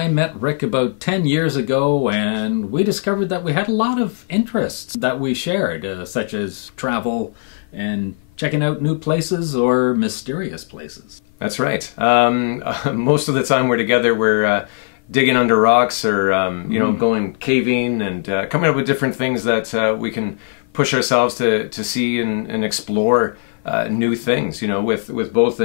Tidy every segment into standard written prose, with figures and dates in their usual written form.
I met Rick about 10 years ago, and we discovered that we had a lot of interests that we shared, such as travel and checking out new places or mysterious places. That's right. Most of the time we're together, we're digging under rocks or, going caving and coming up with different things that we can push ourselves to see and explore new things, with both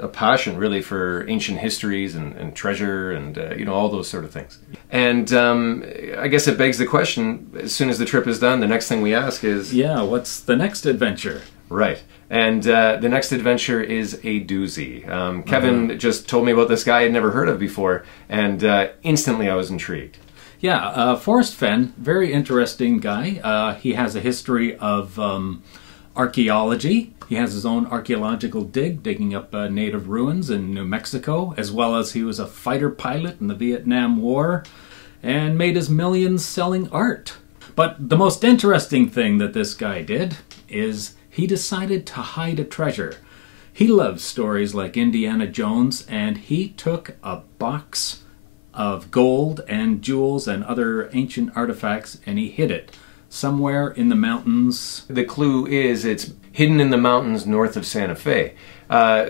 a passion really for ancient histories and treasure and all those sort of things. And I guess it begs the question, as soon as the trip is done, the next thing we ask is, yeah, what's the next adventure? Right. And the next adventure is a doozy. Kevin just told me about this guy I'd never heard of before, and instantly I was intrigued. Yeah, Forest Fenn, very interesting guy. He has a history of archaeology. He has his own archaeological dig, digging up native ruins in New Mexico, as well as he was a fighter pilot in the Vietnam War and made his millions selling art. But the most interesting thing that this guy did is he decided to hide a treasure. He loves stories like Indiana Jones, and he took a box of gold and jewels and other ancient artifacts and he hid it somewhere in the mountains. The clue is it's hidden in the mountains north of Santa Fe.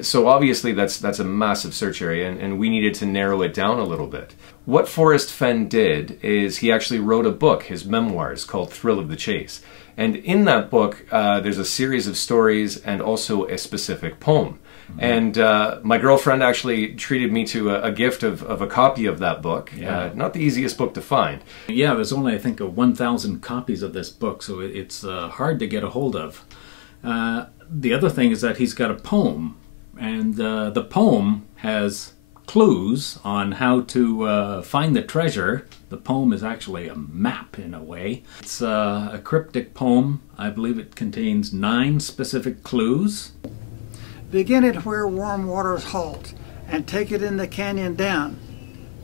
So obviously that's a massive search area, and we needed to narrow it down a little bit. What Forest Fenn did is he actually wrote a book, his memoirs, called Thrill of the Chase. And in that book, there's a series of stories and also a specific poem. And my girlfriend actually treated me to a gift of a copy of that book. Yeah. Not the easiest book to find. Yeah, there's only, I think, 1,000 copies of this book, so it's hard to get a hold of. The other thing is that he's got a poem, and the poem has clues on how to find the treasure. The poem is actually a map in a way. It's a cryptic poem. I believe it contains 9 specific clues. Begin it where warm waters halt, and take it in the canyon down.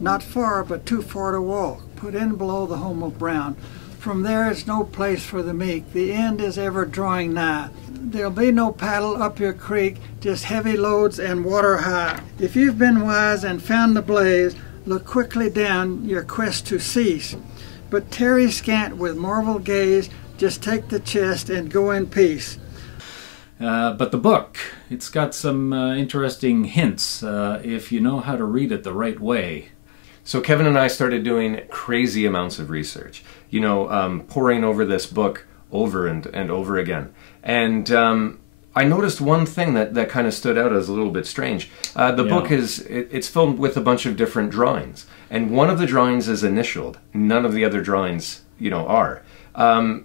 Not far, but too far to walk. Put in below the home of Brown. From there it's no place for the meek. The end is ever drawing nigh. There'll be no paddle up your creek, just heavy loads and water high. If you've been wise and found the blaze, look quickly down your quest to cease. But tarry scant with marvel gaze, just take the chest and go in peace. But the book, it's got some interesting hints if you know how to read it the right way. So Kevin and I started doing crazy amounts of research, poring over this book over and over again. And I noticed one thing that kind of stood out as a little bit strange. The book it's filled with a bunch of different drawings. And one of the drawings is initialed. None of the other drawings, are.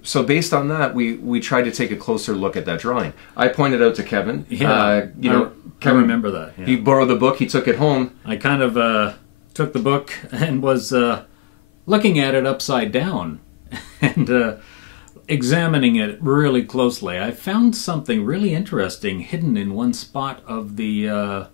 So based on that, we tried to take a closer look at that drawing. I pointed out to Kevin. Yeah, Kevin, I remember that. Yeah. He borrowed the book. He took it home. I kind of took the book and was looking at it upside down and examining it really closely. I found something really interesting hidden in one spot of the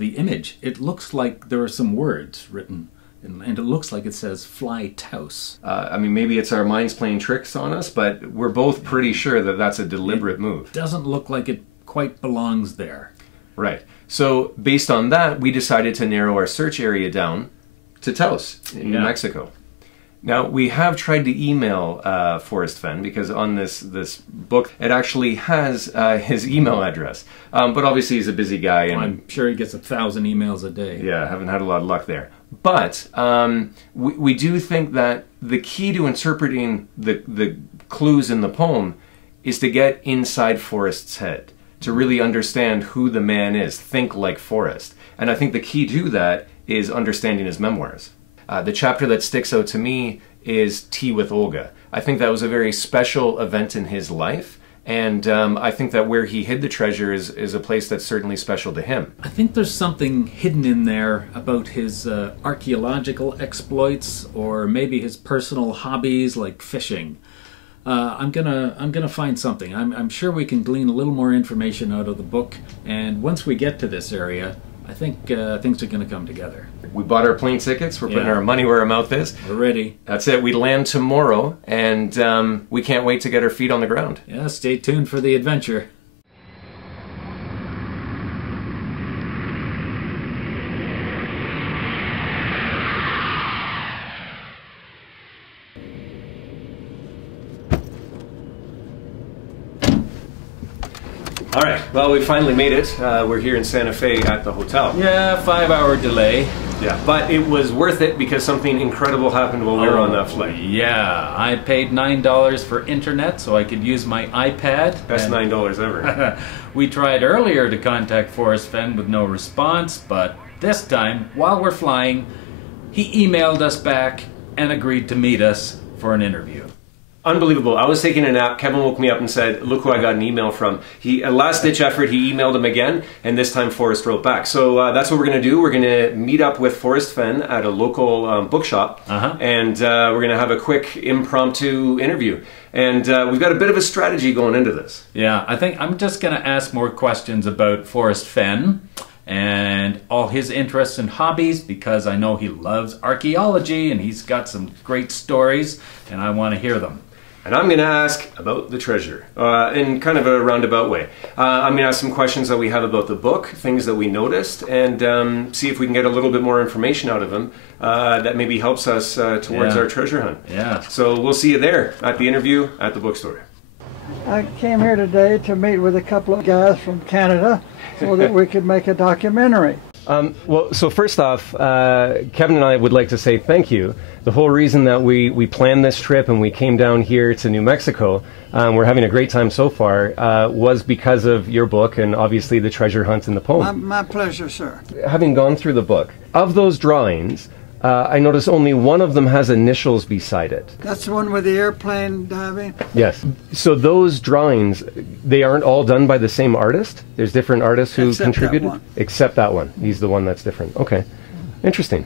image. It looks like there are some words written. And it looks like it says fly touse. Maybe it's our minds playing tricks on us, but we're both pretty sure that that's a deliberate move. Doesn't look like it quite belongs there. Right. So based on that, we decided to narrow our search area down to Taos in New Mexico. Now, we have tried to email Forest Fenn because on this book, it actually has his email address. But obviously he's a busy guy. And I'm sure he gets 1,000 emails a day. Yeah, haven't had a lot of luck there. But we do think that the key to interpreting the clues in the poem is to get inside Forest's head, to really understand who the man is, think like Forest. And I think the key to that is understanding his memoirs. The chapter that sticks out to me is Tea with Olga. I think that was a very special event in his life, and I think that where he hid the treasure is a place that's certainly special to him. I think there's something hidden in there about his archaeological exploits, or maybe his personal hobbies like fishing. I'm gonna find something. I'm sure we can glean a little more information out of the book, and once we get to this area, I think things are going to come together. We bought our plane tickets. We're putting our money where our mouth is. We're ready. That's it. We land tomorrow, and we can't wait to get our feet on the ground. Yeah, stay tuned for the adventure. All right, well, we finally made it. We're here in Santa Fe at the hotel. Yeah, 5-hour delay. Yeah, but it was worth it because something incredible happened while we were on that flight. Yeah, I paid $9 for internet so I could use my iPad. Best $9 ever. We tried earlier to contact Forest Fenn with no response, but this time, while we're flying, he emailed us back and agreed to meet us for an interview. Unbelievable. I was taking a nap. Kevin woke me up and said, look who I got an email from. A last-ditch effort, he emailed him again, and this time Forrest wrote back. So that's what we're going to do. We're going to meet up with Forest Fenn at a local bookshop, and we're going to have a quick impromptu interview. And we've got a bit of a strategy going into this. Yeah, I think I'm just going to ask more questions about Forest Fenn and all his interests and hobbies, because I know he loves archaeology and he's got some great stories, and I want to hear them. And I'm going to ask about the treasure in kind of a roundabout way. I'm going to ask some questions that we have about the book, things that we noticed, and see if we can get a little bit more information out of him that maybe helps us towards our treasure hunt. Yeah. So we'll see you there at the interview at the bookstore. I came here today to meet with a couple of guys from Canada so that we could make a documentary. Well, so first off, Kevin and I would like to say thank you. The whole reason that we planned this trip and we came down here to New Mexico, we're having a great time so far, was because of your book and obviously the treasure hunt in the poem. My pleasure, sir. Having gone through the book, of those drawings, I notice only one of them has initials beside it. That's the one with the airplane diving? Yes. So those drawings, they aren't all done by the same artist? There's different artists who contributed? That one. Except that one. He's the one that's different. Okay. Interesting.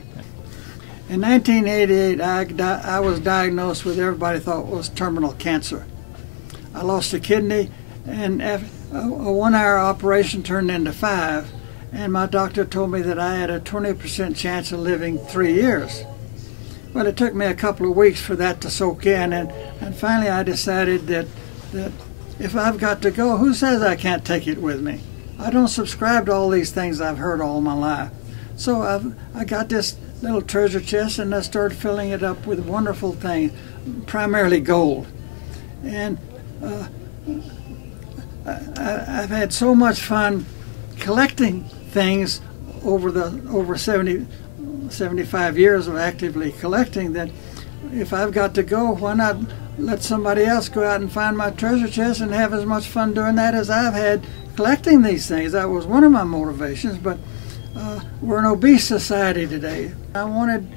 In 1988, I was diagnosed with everybody thought was terminal cancer. I lost a kidney, and a 1-hour operation turned into 5. And my doctor told me that I had a 20% chance of living 3 years. Well, it took me a couple of weeks for that to soak in, and finally I decided that if I've got to go, who says I can't take it with me? I don't subscribe to all these things I've heard all my life. So I got this little treasure chest, and I started filling it up with wonderful things, primarily gold. And I've had so much fun collecting things over 75 years of actively collecting that if I've got to go, why not let somebody else go out and find my treasure chest and have as much fun doing that as I've had collecting these things. That was one of my motivations, but we're an obese society today. I wanted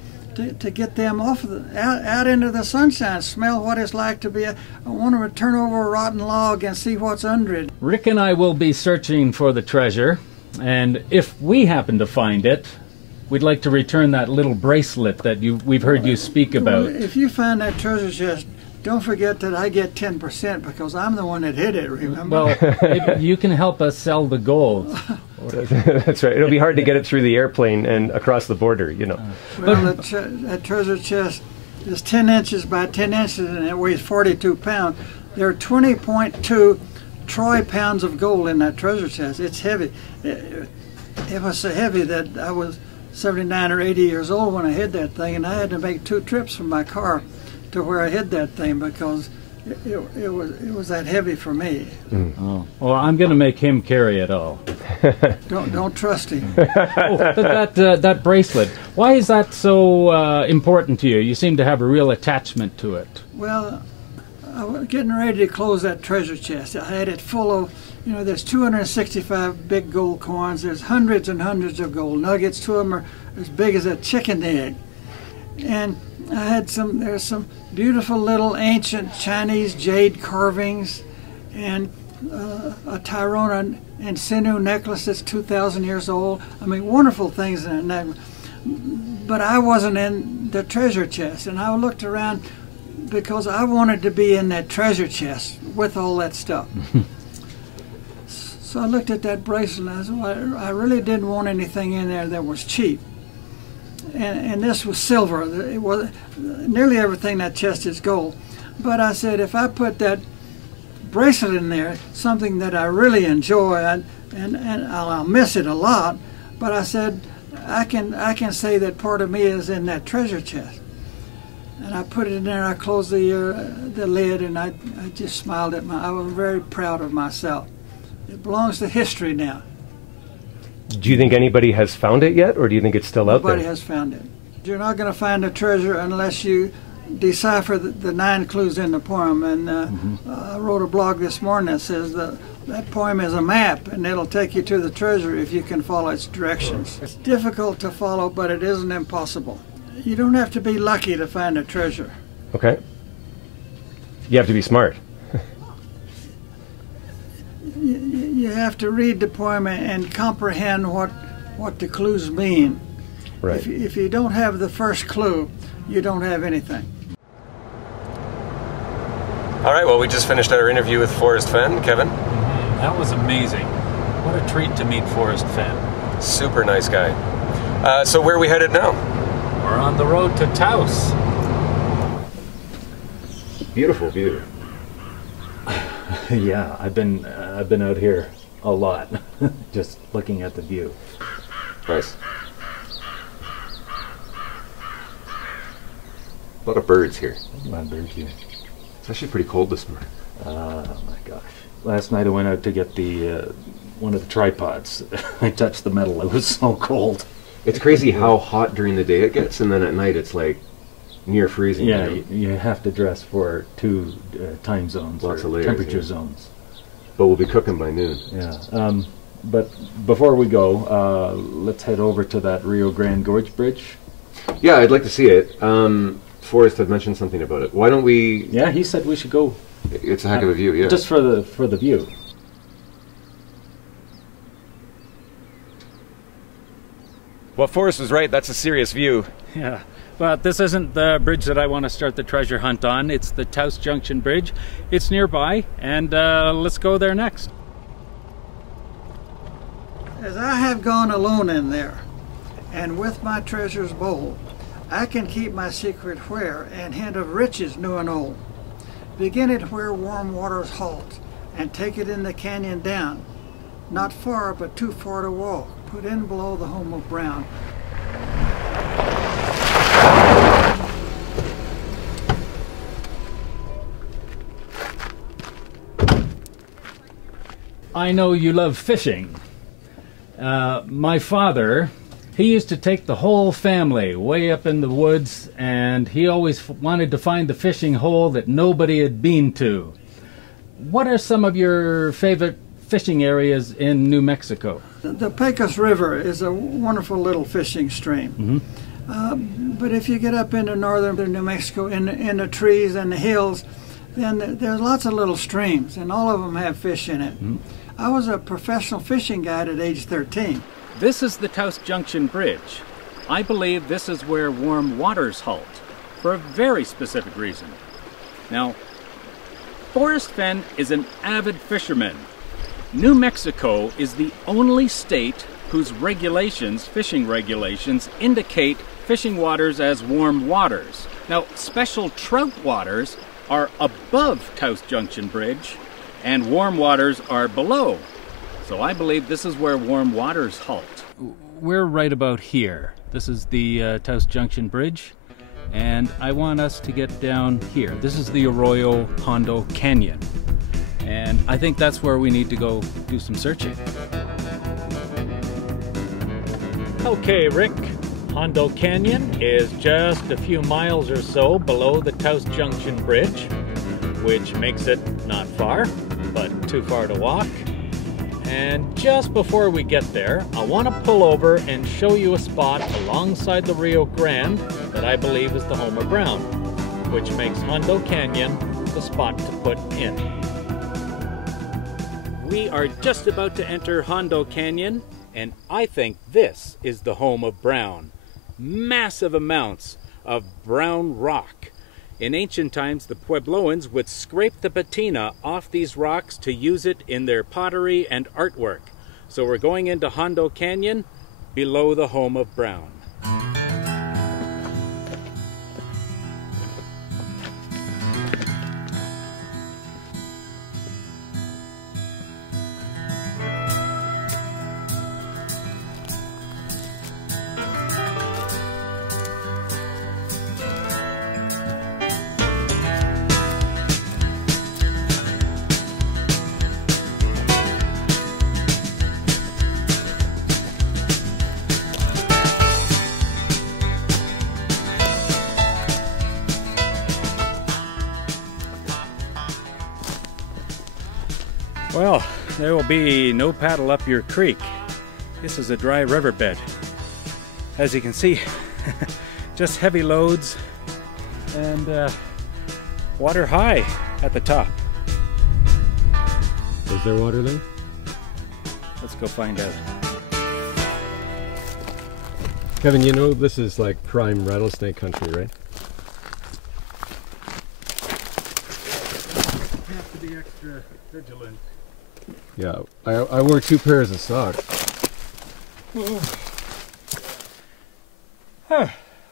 to get them out into the sunshine, smell what it's like to be I want to turn over a rotten log and see what's under it. Rick and I will be searching for the treasure, and if we happen to find it, we'd like to return that little bracelet that we've heard you speak about. Well, if you find that treasure chest, don't forget that I get 10% because I'm the one that hit it, remember? Well, you can help us sell the gold. That's right. It'll be hard to get it through the airplane and across the border, you know. Well, that treasure chest is 10 inches by 10 inches and it weighs 42 pounds. There are 20.2 troy pounds of gold in that treasure chest. It's heavy. It was so heavy that I was 79 or 80 years old when I hid that thing, and I had to make 2 trips from my car to where I hid that thing because it was that heavy for me. Oh. Well, I'm going to make him carry it all. Don't trust him. That bracelet. Why is that so important to you? You seem to have a real attachment to it. Well, I was getting ready to close that treasure chest. I had it full of, there's 265 big gold coins. There's hundreds and hundreds of gold nuggets. 2 of them are as big as a chicken egg. And I had there's some beautiful little ancient Chinese jade carvings and a Tyrone and sinew necklace that's 2,000 years old. I mean, wonderful things in that necklace. But I wasn't in the treasure chest, and I looked around because I wanted to be in that treasure chest with all that stuff. So I looked at that bracelet and I said, well, I really didn't want anything in there that was cheap. And this was silver. It was nearly everything in that chest is gold. But I said, if I put that bracelet in there, something that I really enjoy, and I'll miss it a lot, but I said, I can say that part of me is in that treasure chest. And I put it in there, I closed the lid, and I just smiled I was very proud of myself It belongs to history now. Do you think anybody has found it yet, or do you think it's still out there? Nobody has found it. You're not going to find a treasure unless you decipher the 9 clues in the poem. And I wrote a blog this morning that says that poem is a map, and it'll take you to the treasure if you can follow its directions. It's difficult to follow, but it isn't impossible. You don't have to be lucky to find a treasure. Okay. You have to be smart. You have to read the poem and comprehend what the clues mean. Right. If you don't have the first clue, you don't have anything. All right, well, we just finished our interview with Forest Fenn. Kevin? That was amazing. What a treat to meet Forest Fenn. Super nice guy. So where are we headed now? We're on the road to Taos. Beautiful view. Yeah, I've been out here a lot, just looking at the view. Nice. A lot of birds here. A lot of birds here. It's actually pretty cold this morning. Oh my gosh. Last night I went out to get the one of the tripods. I touched the metal. It was so cold. It's crazy how hot during the day it gets, and then at night it's like near freezing. Yeah, you know? you have to dress for 2 time zones, Lots or of layers, temperature yeah. zones. But we'll be cooking by noon. Yeah. But before we go, let's head over to that Rio Grande Gorge Bridge. Yeah, I'd like to see it. Forrest had mentioned something about it. Why don't we... Yeah, he said we should go. It's a heck of a view, yeah. Just for the view. Well, Forrest was right. That's a serious view. Yeah, but this isn't the bridge that I want to start the treasure hunt on. It's the Taos Junction Bridge. It's nearby, and let's go there next. As I have gone alone in there, and with my treasures bold, I can keep my secret where, and hint of riches new and old. Begin it where warm waters halt, and take it in the canyon down. Not far, but too far to walk. Put in below the home of Brown. I know you love fishing. My father, he used to take the whole family way up in the woods, and he always wanted to find the fishing hole that nobody had been to. What are some of your favorite fishing areas in New Mexico? The Pecos River is a wonderful little fishing stream. But if you get up into northern New Mexico, in the trees and the hills, then there's lots of little streams, and all of them have fish in it. I was a professional fishing guide at age 13. This is the Taos Junction Bridge. I believe this is where warm waters halt, for a very specific reason. Now, Forest Fenn is an avid fisherman. New Mexico is the only state whose fishing regulations, indicate fishing waters as warm waters. Now, special trout waters are above Taos Junction Bridge, and warm waters are below. So I believe this is where warm waters halt. We're right about here. This is the Taos Junction Bridge, and I want us to get down here. This is the Arroyo Hondo Canyon, and I think that's where we need to go do some searching. Okay, Rick, Hondo Canyon is just a few miles or so below the Taos Junction Bridge, which makes it not far, but too far to walk. And just before we get there, I want to pull over and show you a spot alongside the Rio Grande that I believe is the home of Brown, which makes Hondo Canyon the spot to put in. We are just about to enter Hondo Canyon, and I think this is the home of Brown. Massive amounts of brown rock. In ancient times, the Puebloans would scrape the patina off these rocks to use it in their pottery and artwork. So we're going into Hondo Canyon, below the home of Brown. Well, there will be no paddle up your creek. This is a dry riverbed. As you can see, just heavy loads and water high at the top. Is there water there? Let's go find out. Kevin, you know this is like prime rattlesnake country, right? You have to be extra vigilant. Yeah, I wore 2 pairs of socks.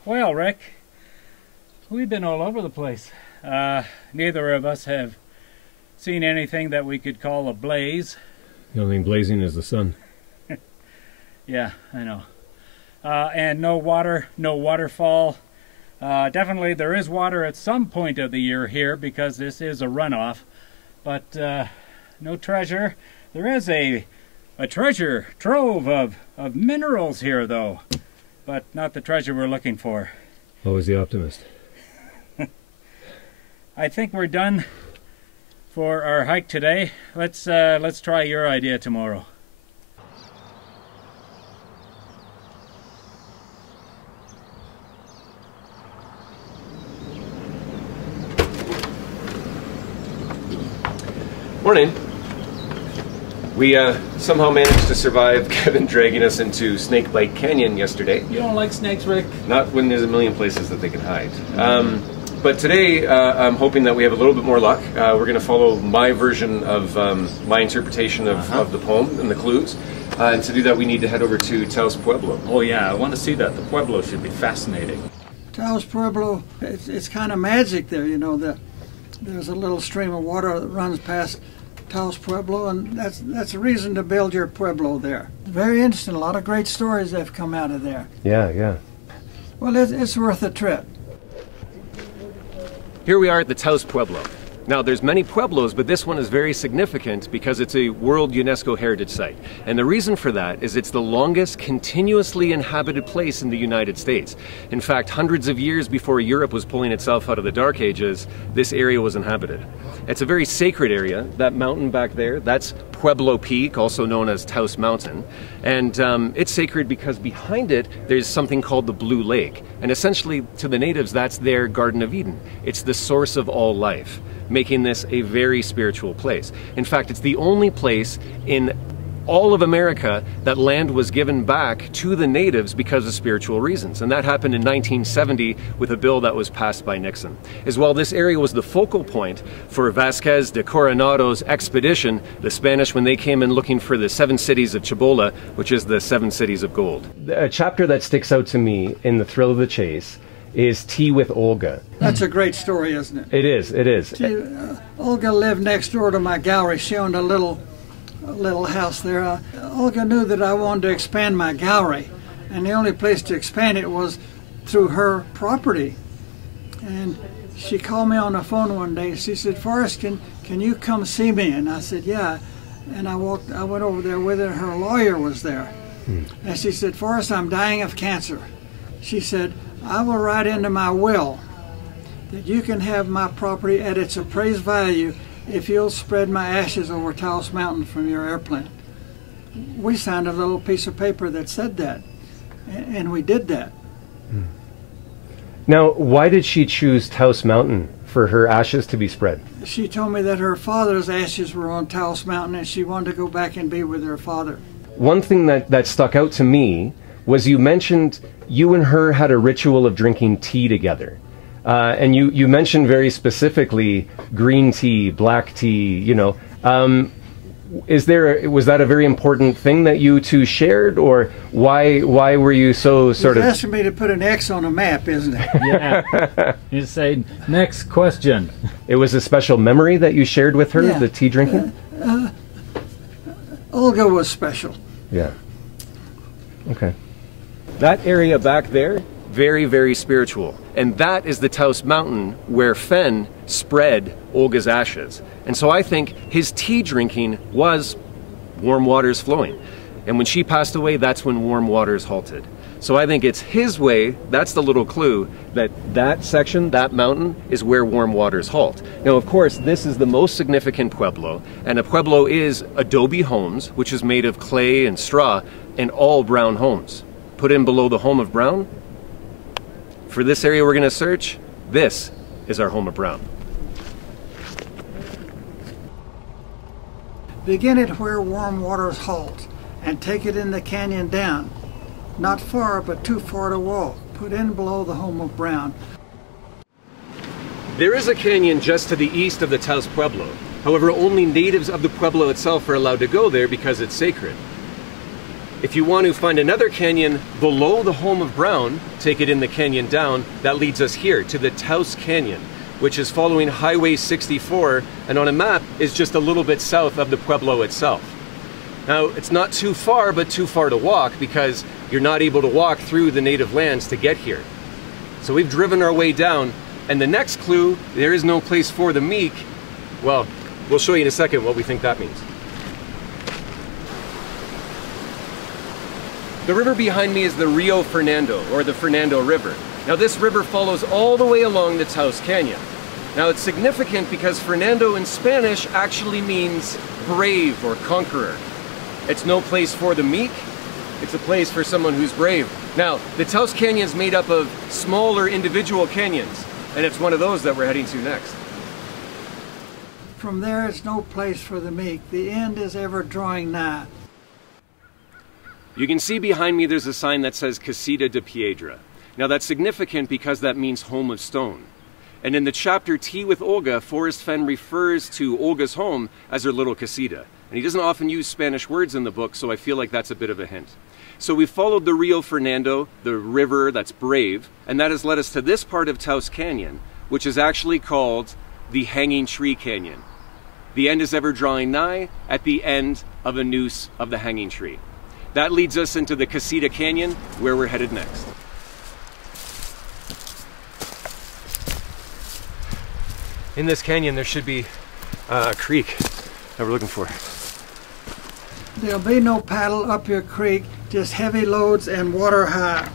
Well, Rick, we've been all over the place. Neither of us have seen anything that we could call a blaze. The only thing blazing is the sun. Yeah, I know. And no water, no waterfall. Definitely there is water at some point of the year here because this is a runoff. But no treasure. There is a treasure trove of minerals here, though. But not the treasure we're looking for. Always the optimist. I think we're done for our hike today. Let's try your idea tomorrow. Morning. We somehow managed to survive Kevin dragging us into Snakebite Canyon yesterday. You don't like snakes, Rick? Not when there's a million places that they can hide. But today, I'm hoping that we have a little bit more luck. We're going to follow my version of my interpretation of the poem and the clues. And to do that, we need to head over to Taos Pueblo. Oh yeah, I want to see that. The Pueblo should be fascinating. Taos Pueblo, it's kind of magic there, you know. There's a little stream of water that runs past Taos Pueblo, and that's a reason to build your Pueblo there. Very interesting. A lot of great stories have come out of there. Yeah, yeah. Well, it's worth a trip. Here we are at the Taos Pueblo. Now, there's many pueblos, but this one is very significant because it's a World UNESCO Heritage Site. And the reason for that is it's the longest continuously inhabited place in the United States. In fact, hundreds of years before Europe was pulling itself out of the Dark Ages, this area was inhabited. It's a very sacred area. That mountain back there, that's Pueblo Peak, also known as Taos Mountain. And it's sacred because behind it, there's something called the Blue Lake. And essentially, to the natives, that's their Garden of Eden. It's the source of all life, making this a very spiritual place. In fact, it's the only place in all of America that land was given back to the natives because of spiritual reasons. And that happened in 1970 with a bill that was passed by Nixon. As well, this area was the focal point for Vasquez de Coronado's expedition, the Spanish, when they came in looking for the 7 cities of Cibola, which is the 7 cities of gold. A chapter that sticks out to me in The Thrill of the Chase is Tea with Olga. That's a great story, isn't it? It is, it is. Olga lived next door to my gallery. She owned a little house there. Olga knew that I wanted to expand my gallery, and the only place to expand it was through her property. And she called me on the phone one day. She said, "Forrest, can you come see me?" And I said, "Yeah." And I went over there with her. Her lawyer was there. And she said, "Forrest, I'm dying of cancer." She said, "I will write into my will that you can have my property at its appraised value if you'll spread my ashes over Taos Mountain from your airplane." We signed a little piece of paper that said that, and we did that. Now, why did she choose Taos Mountain for her ashes to be spread? She told me that her father's ashes were on Taos Mountain, and she wanted to go back and be with her father. One thing that stuck out to me was you mentioned you and her had a ritual of drinking tea together. And you mentioned very specifically green tea, black tea, you know. Was that a very important thing that you two shared, or why were you so sort of... You're asking me to put an X on a map, isn't it? Yeah. You say, next question. It was a special memory that you shared with her, Yeah. the tea drinking? Olga was special. Yeah. Okay. That area back there, very, very spiritual. And that is the Taos Mountain where Fenn spread Olga's ashes. And so I think his tea drinking was warm waters flowing. And when she passed away, that's when warm waters halted. So I think it's his way, that's the little clue, that that section, that mountain, is where warm waters halt. Now, of course, this is the most significant pueblo, and a pueblo is adobe homes, which is made of clay and straw, and all brown homes. Put in below the home of Brown. For this area we're going to search, this is our home of Brown. Begin it where warm waters halt, and take it in the canyon down. Not far, but too far to walk. Put in below the home of Brown. There is a canyon just to the east of the Taos Pueblo. However, only natives of the pueblo itself are allowed to go there because it's sacred. If you want to find another canyon below the home of Brown, take it in the canyon down, that leads us here to the Taos Canyon, which is following Highway 64, and on a map is just a little bit south of the pueblo itself. Now, it's not too far, but too far to walk because you're not able to walk through the native lands to get here. So we've driven our way down, and the next clue, there is no place for the meek. Well, we'll show you in a second what we think that means. The river behind me is the Rio Fernando, or the Fernando River. Now, this river follows all the way along the Taos Canyon. Now, it's significant because Fernando in Spanish actually means brave or conqueror. It's no place for the meek, it's a place for someone who's brave. Now, the Taos Canyon is made up of smaller individual canyons, and it's one of those that we're heading to next. From there is no place for the meek. The end is ever drawing nigh. You can see behind me there's a sign that says Casita de Piedra. Now, that's significant because that means home of stone. And in the chapter Tea with Olga, Forest Fenn refers to Olga's home as her little casita. And he doesn't often use Spanish words in the book, so I feel like that's a bit of a hint. So we followed the Rio Fernando, the river that's brave, and that has led us to this part of Taos Canyon, which is actually called the Hanging Tree Canyon. The end is ever drawing nigh at the end of a noose of the hanging tree. That leads us into the Casita Canyon, where we're headed next. In this canyon, there should be a creek that we're looking for. There'll be no paddle up your creek, just heavy loads and water high.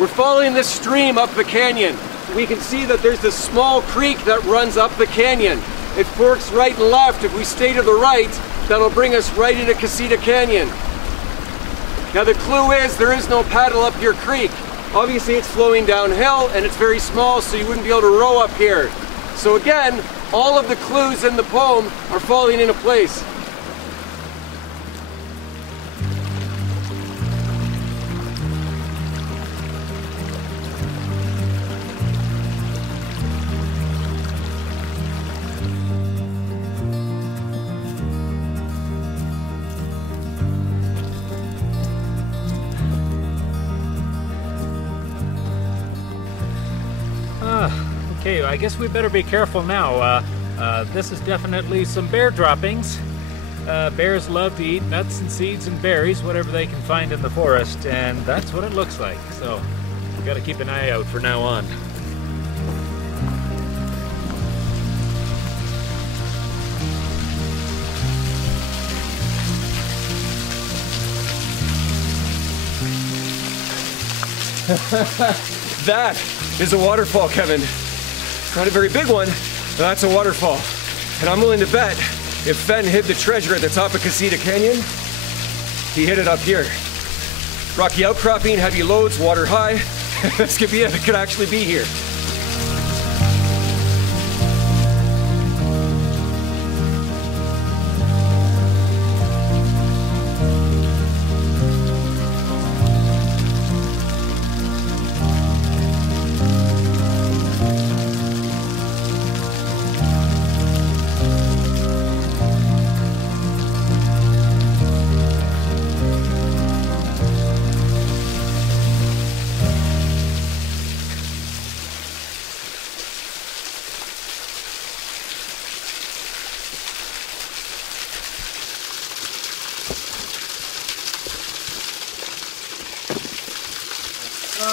We're following this stream up the canyon. We can see that there's this small creek that runs up the canyon. It forks right and left. If we stay to the right, that'll bring us right into Casita Canyon. Now, the clue is there is no paddle up your creek. Obviously, it's flowing downhill and it's very small, so you wouldn't be able to row up here. So again, all of the clues in the poem are falling into place. Okay, I guess we better be careful now. This is definitely some bear droppings. Bears love to eat nuts and seeds and berries, whatever they can find in the forest, and that's what it looks like. So we got to keep an eye out from now on. That is a waterfall, Kevin. Not a very big one, but that's a waterfall. And I'm willing to bet if Fenn hid the treasure at the top of Casita Canyon, he hid it up here. Rocky outcropping, heavy loads, water high. This could be it. It could actually be here.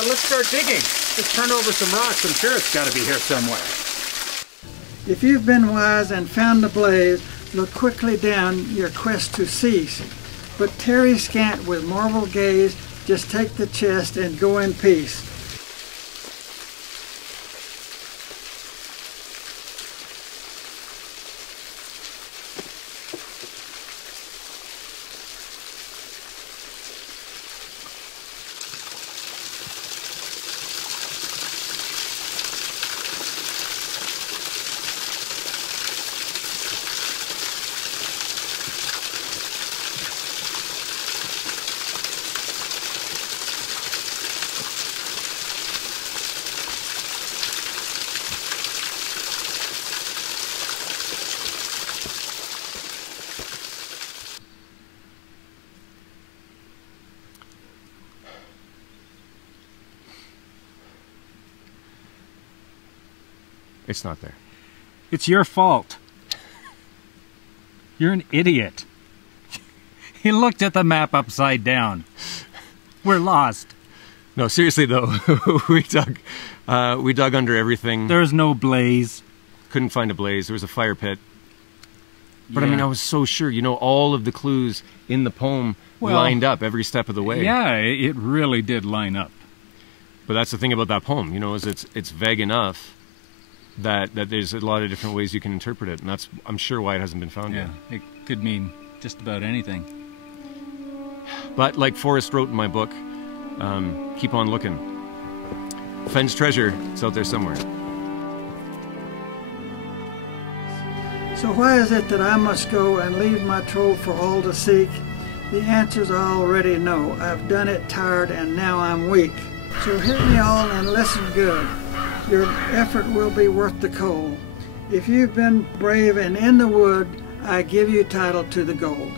Let's start digging. Just turn over some rocks. I'm sure it's got to be here somewhere. If you've been wise and found the blaze, look quickly down your quest to cease. But tarry scant with marvel gaze, Just take the chest and go in peace. It's not there. It's your fault. You're an idiot. He looked at the map upside down. We're lost. No, seriously though, we dug under everything. There's no blaze. Couldn't find a blaze. There was a fire pit. But Yeah. I mean, I was so sure. You know, all of the clues in the poem lined up every step of the way. Yeah, it really did line up. But that's the thing about that poem, you know, is it's vague enough that there's a lot of different ways you can interpret it, and that's, I'm sure, why it hasn't been found Yeah, yet. it could mean just about anything. But like Forrest wrote in my book, keep on looking. Fenn's treasure, it's out there somewhere. So why is it that I must go and leave my trove for all to seek? The answers I already know. I've done it tired and now I'm weak. So hear me all and listen good. Your effort will be worth the coal. If you've been brave and in the wood, I give you title to the gold.